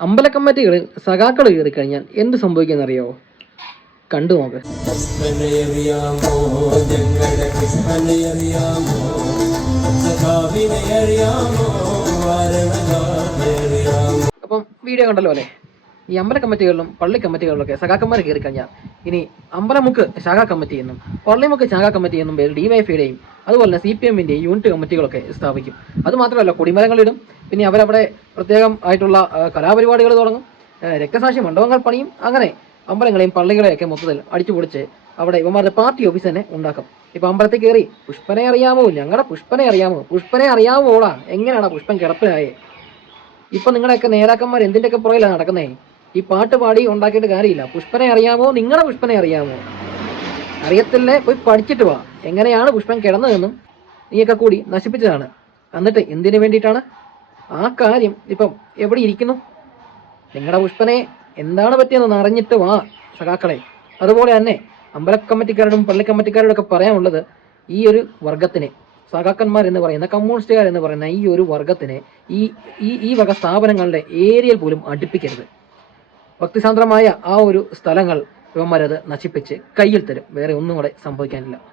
അമ്പലക്കമ്മിറ്റികളിൽ സഖാക്കൾ കയറി കഴിഞ്ഞാൽ എന്ത് സംഭവിക്കുന്നറിയോ? കണ്ടു നോക്ക്. അപ്പം വീഡിയോ കണ്ടല്ലോ അല്ലേ? ഈ അമ്പല കമ്മിറ്റികളിലും പള്ളി കമ്മിറ്റികളിലൊക്കെ സഖാക്കന്മാർ കയറി കഴിഞ്ഞാൽ ഇനി അമ്പലമുക്ക് ശാഖാ കമ്മിറ്റി എന്നും പള്ളിമുക്ക് ശാഖാ കമ്മിറ്റി എന്നും പേര് ഡിവൈഎഫ്ഐയുടെയും അതുപോലെ തന്നെ CPM-ന്റെയും യൂണിറ്റ് കമ്മിറ്റികളൊക്കെ സ്ഥാപിക്കും. അത് മാത്രമല്ല, കൊടിമരങ്ങളിടും. പിന്നെ അവരവിടെ പ്രത്യേകം ആയിട്ടുള്ള കലാപരിപാടികൾ തുടങ്ങും. രക്തസാക്ഷി മണ്ഡപങ്ങൾ പണിയും. അങ്ങനെ അമ്പലങ്ങളെയും പള്ളികളെയൊക്കെ മൊത്തത്തിൽ അടിച്ചുപൊളിച്ച് അവിടെ ഇവന്മാരുടെ പാർട്ടി ഓഫീസ് തന്നെ ഉണ്ടാക്കും. ഇപ്പൊ അമ്പലത്തിൽ കയറി പുഷ്പനെ അറിയാമോ, ഞങ്ങളുടെ പുഷ്പനെ അറിയാമോ, പുഷ്പനെ അറിയാമോടാ, എങ്ങനെയാണോ പുഷ്പൻ കിടപ്പിലായേ? ഇപ്പൊ നിങ്ങളെയൊക്കെ നേതാക്കന്മാർ എന്തിൻ്റെയൊക്കെ പുറകിലാണ് നടക്കുന്നേ? ഈ പാട്ട് പാടി ഉണ്ടാക്കിയിട്ട് കാര്യമില്ല. പുഷ്പനെ അറിയാമോ, നിങ്ങളുടെ പുഷ്പനെ അറിയാമോ? അറിയത്തില്ലേ? പോയി പഠിച്ചിട്ട് വാ. എങ്ങനെയാണ് പുഷ്പൻ കിടന്നതെന്നും നീയൊക്കെ കൂടി നശിപ്പിച്ചതാണ്. എന്നിട്ട് എന്തിനു വേണ്ടിയിട്ടാണ് ആ കാര്യം ഇപ്പം എവിടെ ഇരിക്കുന്നു? നിങ്ങളുടെ പുഷ്പനെ എന്താണ് പറ്റിയെന്ന് അറിഞ്ഞിട്ട് വാ സഖാക്കളെ. അതുപോലെ തന്നെ അമ്പലക്കമ്മിറ്റിക്കാരോടും പള്ളിക്കമ്മിറ്റിക്കാരോടും ഒക്കെ പറയാനുള്ളത്, ഈ ഒരു വർഗത്തിനെ, സഖാക്കന്മാർ എന്ന് പറയുന്ന കമ്മ്യൂണിസ്റ്റുകാർ എന്ന് പറയുന്ന ഈ ഒരു വർഗത്തിനെ ഈ വക സ്ഥാപനങ്ങളുടെ ഏരിയയിൽ പോലും അടുപ്പിക്കരുത്. ഭക്തിസാന്ദ്രമായ ആ ഒരു സ്ഥലങ്ങൾ ഇവന്മാരത് നശിപ്പിച്ച് കയ്യിൽ തരും. വേറെ ഒന്നും കൂടെ സംഭവിക്കാനില്ല.